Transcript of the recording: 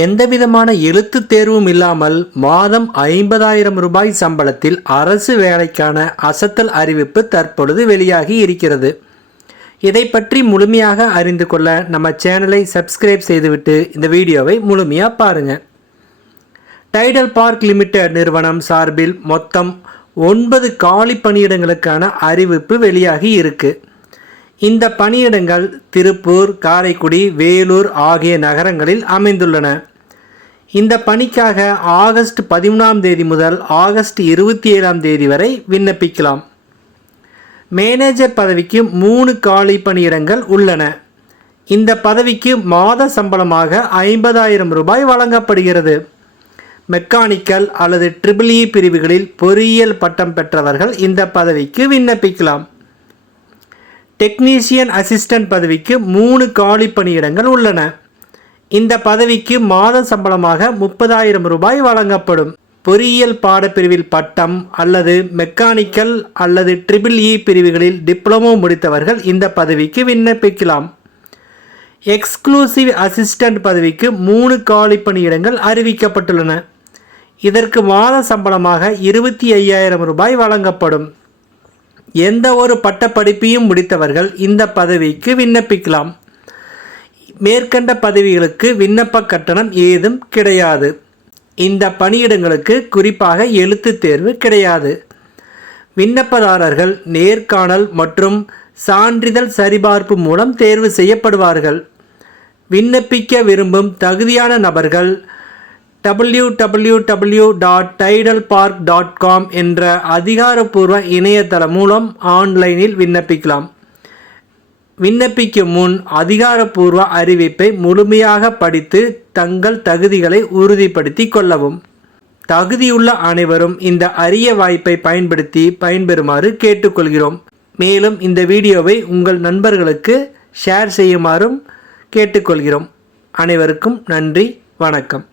எந்தவிதமான எழுத்து தேர்வும் இல்லாமல் மாதம் 50,000 ரூபாய் சம்பளத்தில் அரசு வேலைக்கான அசத்தல் அறிவிப்பு தற்பொழுது வெளியாகி இருக்கிறது. இதை பற்றி முழுமையாக அறிந்து கொள்ள நம்ம சேனலை சப்ஸ்கிரைப் செய்துவிட்டு இந்த வீடியோவை முழுமையாக பாருங்கள். டைடல் பார்க் லிமிடெட் நிறுவனம் சார்பில் மொத்தம் 9 காலி பணியிடங்களுக்கான அறிவிப்பு வெளியாகி இருக்கு. இந்த பணியிடங்கள் திருப்பூர், காரைக்குடி, வேலூர் ஆகிய நகரங்களில் அமைந்துள்ளன. இந்த பணிக்காக ஆகஸ்ட் 13ஆம் தேதி முதல் ஆகஸ்ட் 27ஆம் தேதி வரை விண்ணப்பிக்கலாம். மேனேஜர் பதவிக்கு 3 காலி பணியிடங்கள் உள்ளன. இந்த பதவிக்கு மாத சம்பளமாக 50,000 ரூபாய் வழங்கப்படுகிறது. மெக்கானிக்கல் அல்லது EEE பிரிவுகளில் பொறியியல் பட்டம் பெற்றவர்கள் இந்த பதவிக்கு விண்ணப்பிக்கலாம். டெக்னீஷியன் அசிஸ்டன்ட் பதவிக்கு 3 காலி பணியிடங்கள் உள்ளன. இந்த பதவிக்கு மாத சம்பளமாக 30,000 ரூபாய் வழங்கப்படும். பொறியியல் பாடப்பிரிவில் பட்டம் அல்லது மெக்கானிக்கல் அல்லது EEE பிரிவுகளில் டிப்ளமோ முடித்தவர்கள் இந்த பதவிக்கு விண்ணப்பிக்கலாம். எக்ஸ்க்ளூசிவ் அசிஸ்டன்ட் பதவிக்கு 3 காலி பணியிடங்கள் அறிவிக்கப்பட்டுள்ளன. இதற்கு மாத சம்பளமாக 25,000 ரூபாய் வழங்கப்படும். எந்த ஒரு பட்டப்படிப்பையும் முடித்தவர்கள் இந்த பதவிக்கு விண்ணப்பிக்கலாம். மேற்கண்ட பதவிகளுக்கு விண்ணப்ப கட்டணம் ஏதும் கிடையாது. இந்த பணியிடங்களுக்கு குறிப்பாக எழுத்து தேர்வு கிடையாது. விண்ணப்பதாரர்கள் நேர்காணல் மற்றும் சான்றிதழ் சரிபார்ப்பு மூலம் தேர்வு செய்யப்படுவார்கள். விண்ணப்பிக்க விரும்பும் தகுதியான நபர்கள் www.tidalpark.com என்ற அதிகாரப்பூர்வ இணையதளம் மூலம் ஆன்லைனில் விண்ணப்பிக்கலாம். விண்ணப்பிக்கும் முன் அதிகாரப்பூர்வ அறிவிப்பை முழுமையாக படித்து தங்கள் தகுதிகளை உறுதிப்படுத்தி கொள்ளவும். தகுதியுள்ள அனைவரும் இந்த அரிய வாய்ப்பை பயன்படுத்தி பயன்பெறுமாறு கேட்டுக்கொள்கிறோம். மேலும் இந்த வீடியோவை உங்கள் நண்பர்களுக்கு ஷேர் செய்யுமாறும் கேட்டுக்கொள்கிறோம். அனைவருக்கும் நன்றி, வணக்கம்.